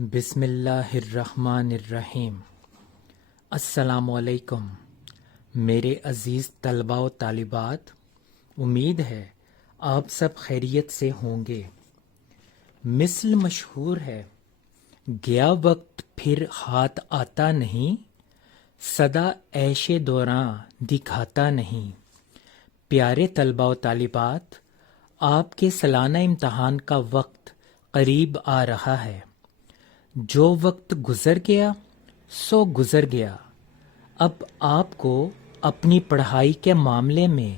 بسم اللہ الرحمن الرحیم۔ السلام علیکم میرے عزیز طلباء و طالبات، امید ہے آپ سب خیریت سے ہوں گے۔ مثل مشہور ہے، گیا وقت پھر ہاتھ آتا نہیں، سدا عیش دوراں دکھاتا نہیں۔ پیارے طلباء و طالبات، آپ کے سالانہ امتحان کا وقت قریب آ رہا ہے۔ جو وقت گزر گیا سو گزر گیا۔ اب آپ کو اپنی پڑھائی کے معاملے میں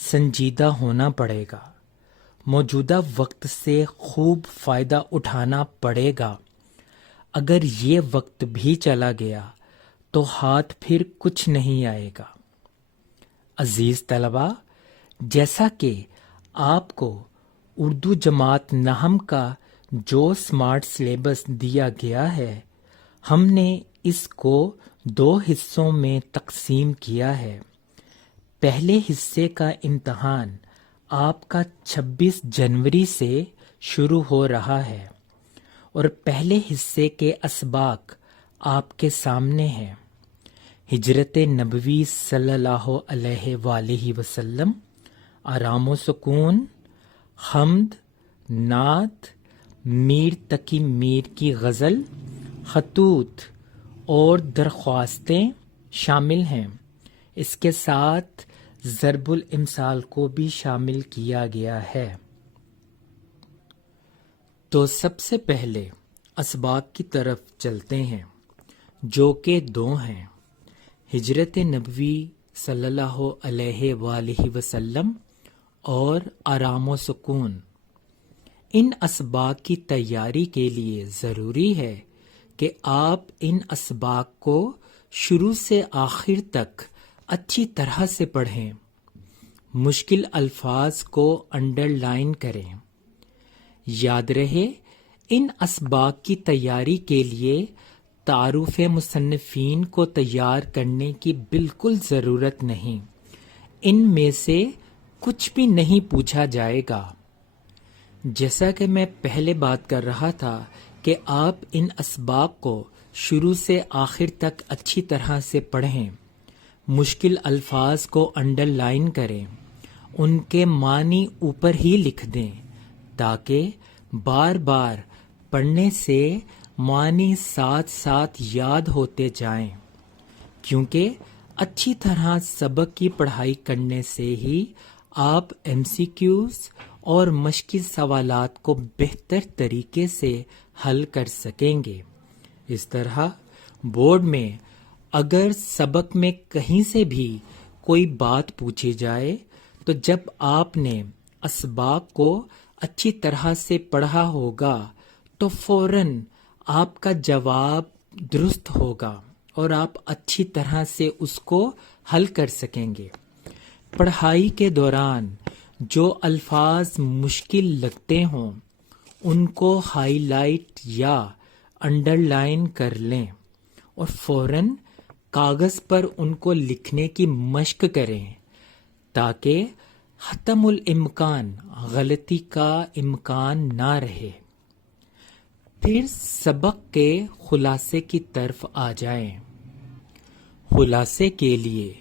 سنجیدہ ہونا پڑے گا۔ موجودہ وقت سے خوب فائدہ اٹھانا پڑے گا۔ اگر یہ وقت بھی چلا گیا تو ہاتھ پھر کچھ نہیں آئے گا۔ عزیز طلباء، جیسا کہ آپ کو اردو جماعت نحم کا جو سمارٹ سلیبس دیا گیا ہے، ہم نے اس کو 2 حصوں میں تقسیم کیا ہے۔ پہلے حصے کا امتحان آپ کا 26 جنوری سے شروع ہو رہا ہے اور پہلے حصے کے اسباق آپ کے سامنے ہیں۔ ہجرت نبوی صلی اللہ علیہ وآلہ وسلم، آرام و سکون، حمد، نعت، میر تقی میر کی غزل، خطوط اور درخواستیں شامل ہیں۔ اس کے ساتھ ضرب الامثال کو بھی شامل کیا گیا ہے۔ تو سب سے پہلے اسباق کی طرف چلتے ہیں، جو کہ 2 ہیں: ہجرت نبوی صلی اللہ علیہ وآلہ وسلم اور آرام و سکون۔ ان اسباق کی تیاری کے لیے ضروری ہے کہ آپ ان اسباق کو شروع سے آخر تک اچھی طرح سے پڑھیں، مشکل الفاظ کو انڈر لائن کریں۔ یاد رہے، ان اسباق کی تیاری کے لیے تعارف مصنفین کو تیار کرنے کی بالکل ضرورت نہیں۔ ان میں سے کچھ بھی نہیں پوچھا جائے گا۔ جیسا کہ میں پہلے بات کر رہا تھا کہ آپ ان اسباق کو شروع سے آخر تک اچھی طرح سے پڑھیں، مشکل الفاظ کو انڈر لائن کریں، ان کے معنی اوپر ہی لکھ دیں تاکہ بار بار پڑھنے سے معنی ساتھ ساتھ یاد ہوتے جائیں، کیونکہ اچھی طرح سبق کی پڑھائی کرنے سے ہی آپ MCQs اور مشقی سوالات کو بہتر طریقے سے حل کر سکیں گے۔ اس طرح بورڈ میں اگر سبق میں کہیں سے بھی کوئی بات پوچھی جائے تو جب آپ نے اسباق کو اچھی طرح سے پڑھا ہوگا تو فوراً آپ کا جواب درست ہوگا اور آپ اچھی طرح سے اس کو حل کر سکیں گے۔ پڑھائی کے دوران جو الفاظ مشکل لگتے ہوں ان کو ہائی لائٹ یا انڈر لائن کر لیں اور فوراً کاغذ پر ان کو لکھنے کی مشق کریں تاکہ حتم الامکان غلطی کا امکان نہ رہے۔ پھر سبق کے خلاصے کی طرف آ جائیں۔ خلاصے کے لیے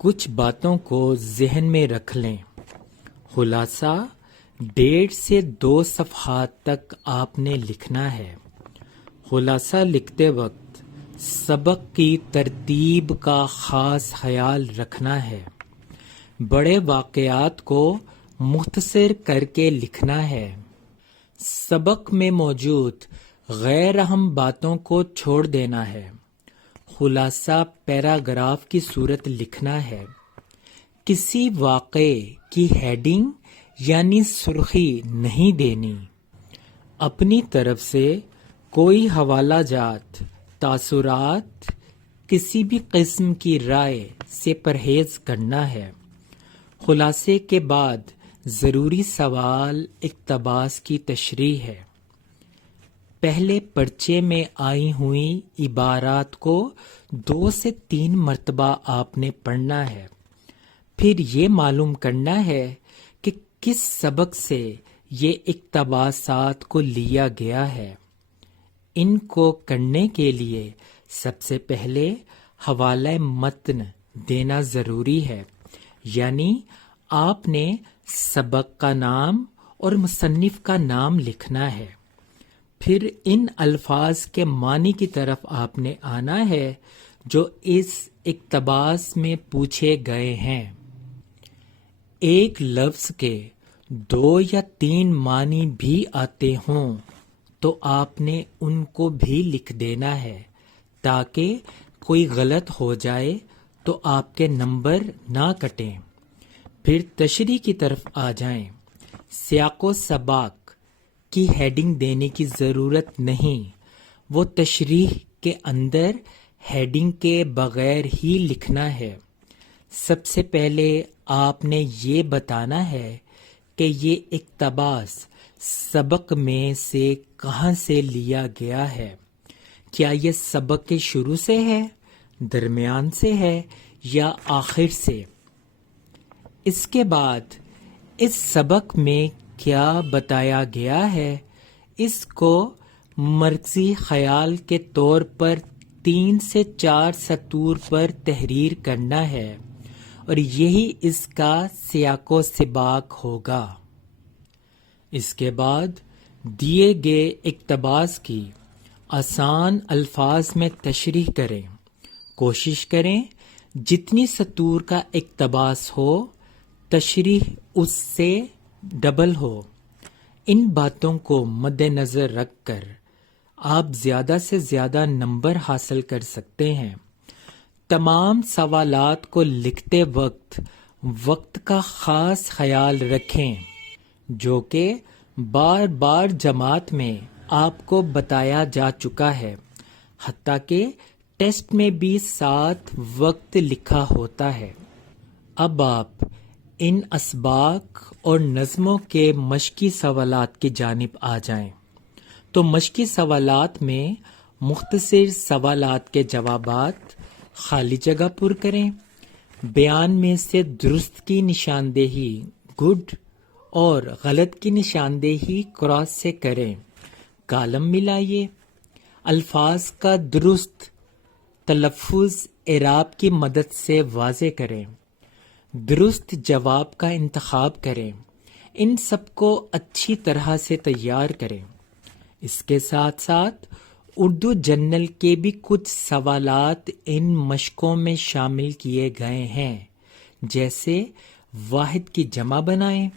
کچھ باتوں کو ذہن میں رکھ لیں۔ خلاصہ 1.5 سے 2 صفحات تک آپ نے لکھنا ہے۔ خلاصہ لکھتے وقت سبق کی ترتیب کا خاص خیال رکھنا ہے۔ بڑے واقعات کو مختصر کر کے لکھنا ہے۔ سبق میں موجود غیر اہم باتوں کو چھوڑ دینا ہے۔ خلاصہ پیراگراف کی صورت لکھنا ہے۔ کسی واقعے کی ہیڈنگ یعنی سرخی نہیں دینی۔ اپنی طرف سے کوئی حوالہ جات، تاثرات، کسی بھی قسم کی رائے سے پرہیز کرنا ہے۔ خلاصے کے بعد ضروری سوال اقتباس کی تشریح ہے۔ پہلے پرچے میں آئی ہوئی عبارات کو 2 سے 3 مرتبہ آپ نے پڑھنا ہے۔ پھر یہ معلوم کرنا ہے کہ کس سبق سے یہ اقتباسات کو لیا گیا ہے۔ ان کو کرنے کے لیے سب سے پہلے حوالہ متن دینا ضروری ہے، یعنی آپ نے سبق کا نام اور مصنف کا نام لکھنا ہے۔ پھر ان الفاظ کے معنی کی طرف آپ نے آنا ہے جو اس اقتباس میں پوچھے گئے ہیں۔ ایک لفظ کے 2 یا 3 معنی بھی آتے ہوں تو آپ نے ان کو بھی لکھ دینا ہے تاکہ کوئی غلط ہو جائے تو آپ کے نمبر نہ کٹیں۔ پھر تشریح کی طرف آ جائیں۔ سیاق و سباق کی ہیڈنگ دینے کی ضرورت نہیں، وہ تشریح کے اندر ہیڈنگ کے بغیر ہی لکھنا ہے۔ سب سے پہلے آپ نے یہ بتانا ہے کہ یہ اقتباس سبق میں سے کہاں سے لیا گیا ہے۔ کیا یہ سبق کے شروع سے ہے، درمیان سے ہے یا آخر سے؟ اس کے بعد اس سبق میں کیا بتایا گیا ہے اس کو مرکزی خیال کے طور پر 3 سے 4 سطور پر تحریر کرنا ہے اور یہی اس کا سیاق و سباق ہوگا۔ اس کے بعد دیے گئے اقتباس کی آسان الفاظ میں تشریح کریں۔ کوشش کریں جتنی سطور کا اقتباس ہو تشریح اس سے ڈبل ہو۔ ان باتوں کو مد نظر رکھ کر آپ زیادہ سے زیادہ نمبر حاصل کر سکتے ہیں۔ تمام سوالات کو لکھتے وقت کا خاص خیال رکھیں، جو کہ بار بار جماعت میں آپ کو بتایا جا چکا ہے، حتیٰ کہ ٹیسٹ میں بھی ساتھ وقت لکھا ہوتا ہے۔ اب آپ ان اسباق اور نظموں کے مشقی سوالات کی جانب آ جائیں۔ تو مشقی سوالات میں مختصر سوالات کے جوابات خالی جگہ پر کریں، بیان میں سے درست کی نشاندہی گڈ اور غلط کی نشاندہی کراس سے کریں، کالم ملائیے، الفاظ کا درست تلفظ اعراب کی مدد سے واضح کریں، درست جواب کا انتخاب کریں، ان سب کو اچھی طرح سے تیار کریں۔ اس کے ساتھ ساتھ اردو جنرل کے بھی کچھ سوالات ان مشقوں میں شامل کیے گئے ہیں، جیسے واحد کی جمع بنائیں،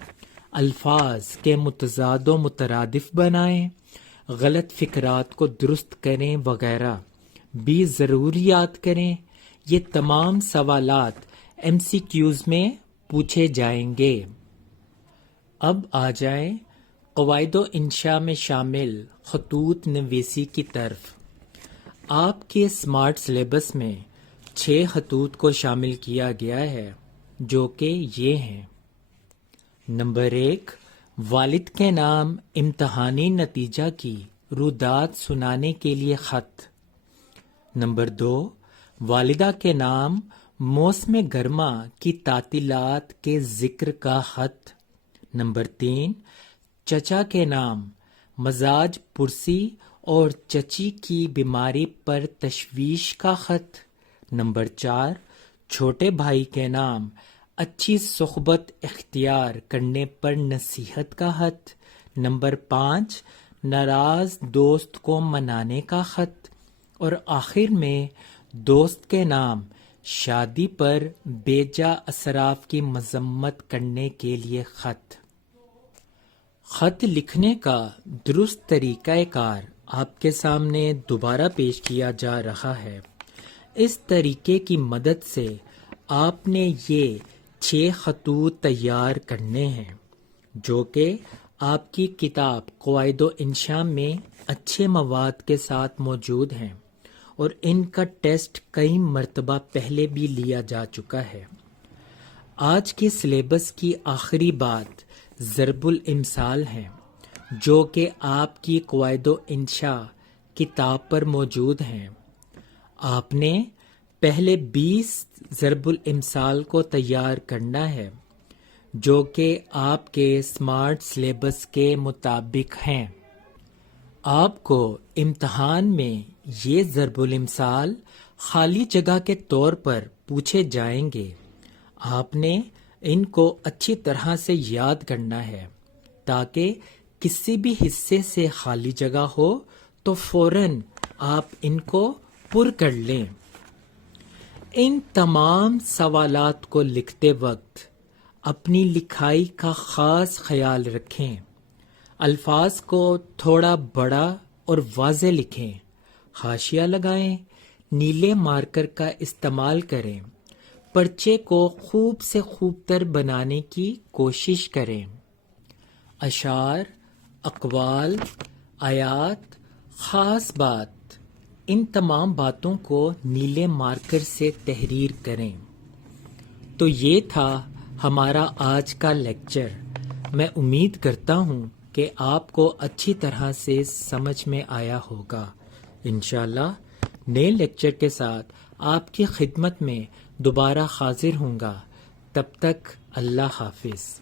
الفاظ کے متضاد و مترادف بنائیں، غلط فقرات کو درست کریں وغیرہ بھی ضرور یاد کریں۔ یہ تمام سوالات MCQs میں پوچھے جائیں گے۔ اب آ جائیں قواعد و انشاء میں شامل خطوط نویسی کی طرف۔ آپ کے اسمارٹ سلیبس میں 6 خطوط کو شامل کیا گیا ہے، جو کہ یہ ہیں۔ نمبر 1، والد کے نام امتحانی نتیجہ کی رودات سنانے کے لیے خط۔ نمبر 2، والدہ کے نام موسم گرما کی تعطیلات کے ذکر کا خط۔ نمبر 3، چچا کے نام مزاج پرسی اور چچی کی بیماری پر تشویش کا خط۔ نمبر 4، چھوٹے بھائی کے نام اچھی صحبت اختیار کرنے پر نصیحت کا خط۔ نمبر 5، ناراض دوست کو منانے کا خط۔ اور آخر میں دوست کے نام شادی پر بیجا اثرات کی مذمت کرنے کے لیے خط۔ خط لکھنے کا درست طریقہ کار آپ کے سامنے دوبارہ پیش کیا جا رہا ہے۔ اس طریقے کی مدد سے آپ نے یہ 6 خطوط تیار کرنے ہیں، جو کہ آپ کی کتاب قواعد و انشاء میں اچھے مواد کے ساتھ موجود ہیں اور ان کا ٹیسٹ کئی مرتبہ پہلے بھی لیا جا چکا ہے۔ آج کے سلیبس کی آخری بات ضرب الامثال ہے، جو کہ آپ کی قواعد و انشاء کتاب پر موجود ہیں۔ آپ نے پہلے 20 ضرب الامثال کو تیار کرنا ہے، جو کہ آپ کے اسمارٹ سلیبس کے مطابق ہیں۔ آپ کو امتحان میں یہ ضرب الامثال خالی جگہ کے طور پر پوچھے جائیں گے. آپ نے ان کو اچھی طرح سے یاد کرنا ہے تاکہ کسی بھی حصے سے خالی جگہ ہو تو فوراً آپ ان کو پر کر لیں. ان تمام سوالات کو لکھتے وقت اپنی لکھائی کا خاص خیال رکھیں. الفاظ کو تھوڑا بڑا اور واضح لکھیں. حاشیہ لگائیں. نیلے مارکر کا استعمال کریں. پرچے کو خوب سے خوب تر بنانے کی کوشش کریں. اشعار، اقوال، آیات، خاص بات، ان تمام باتوں کو نیلے مارکر سے تحریر کریں. تو یہ تھا ہمارا آج کا لیکچر. میں امید کرتا ہوں کہ آپ کو اچھی طرح سے سمجھ میں آیا ہوگا. انشاءاللہ نئے لیکچر کے ساتھ آپ کی خدمت میں دوبارہ حاضر ہوں گا. تب تک اللہ حافظ.